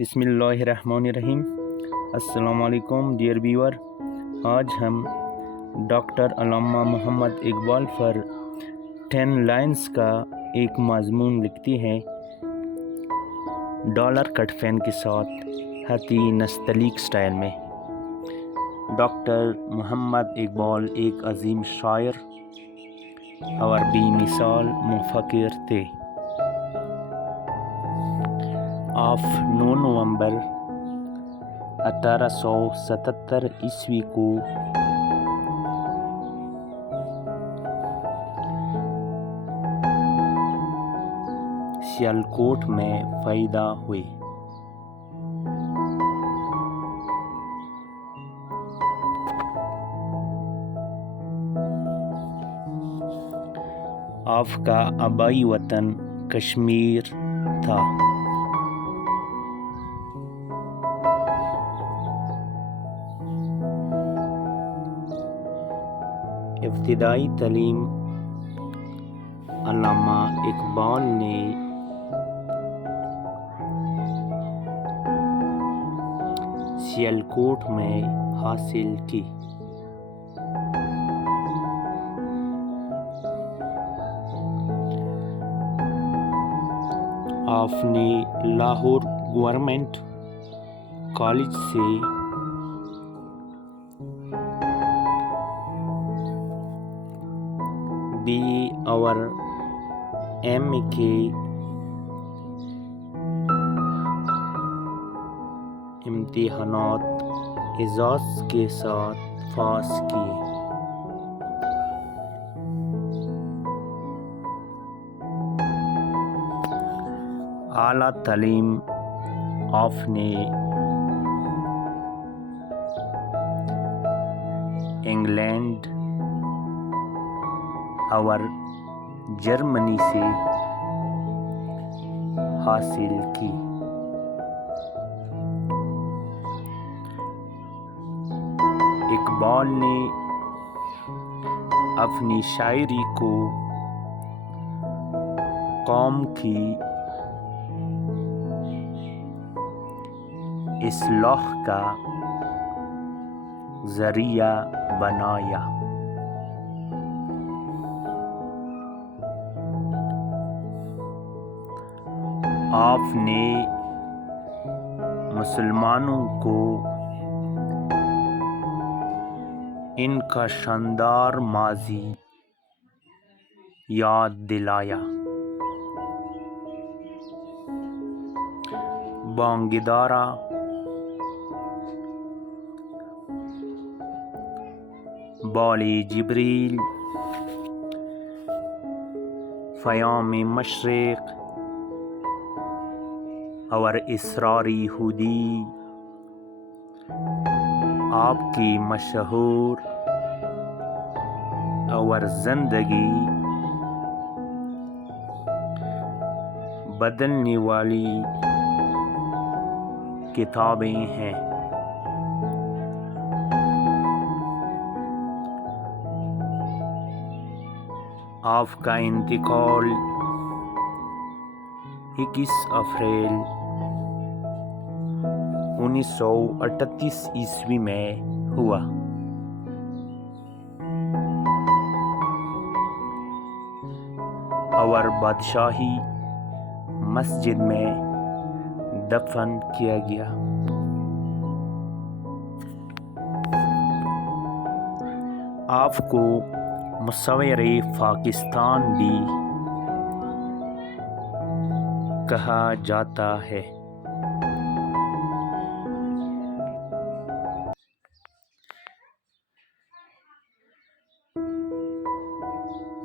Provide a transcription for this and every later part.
بسم اللہ الرحمن الرحیم۔ السلام علیکم ڈیئر ویور، آج ہم ڈاکٹر علامہ محمد اقبال پر 10 لائنز کا ایک مضمون لکھتی ہیں ڈالر کٹ پین کے ساتھ حتی نستعلیق سٹائل میں۔ ڈاکٹر محمد اقبال ایک عظیم شاعر اور بے مثال مفکر تھے۔ آپ 9 نومبر 1877 عیسوی کو سیالکوٹ میں پیدا ہوئے۔ آپ کا آبائی وطن کشمیر تھا۔ ابتدائی تعلیم علامہ اقبال نے سیالکوٹ میں حاصل کی۔ آپ نے لاہور گورنمنٹ کالج سے BA اور MA کے امتحانات اعزاز کے ساتھ پاس کیے۔ اعلیٰ تعلیم آپ نے انگلینڈ اور جرمنی سے حاصل کی۔ اقبال نے اپنی شاعری کو قوم کی اصلاح کا ذریعہ بنایا۔ آپ نے مسلمانوں کو ان کا شاندار ماضی یاد دلایا۔ بانگیدارا بال جبریل، پیام مشرق اور اسراری ہدی آپ کی مشہور اور زندگی بدلنے والی کتابیں ہیں۔ آپ کا انتقال 21 اپریل 1938 عیسوی میں ہوا۔ اور بادشاہی مسجد میں دفن کیا گیا۔ آپ کو مصور پاکستان بھی کہا جاتا ہے۔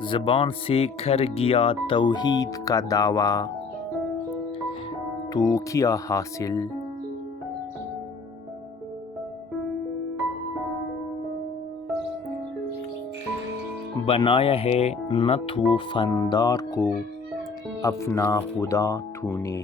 زبان سے کر گیا توحید کا دعویٰ، تو کیا حاصل؟ بنایا ہے نعت و فندار کو اپنا خدا تو نے۔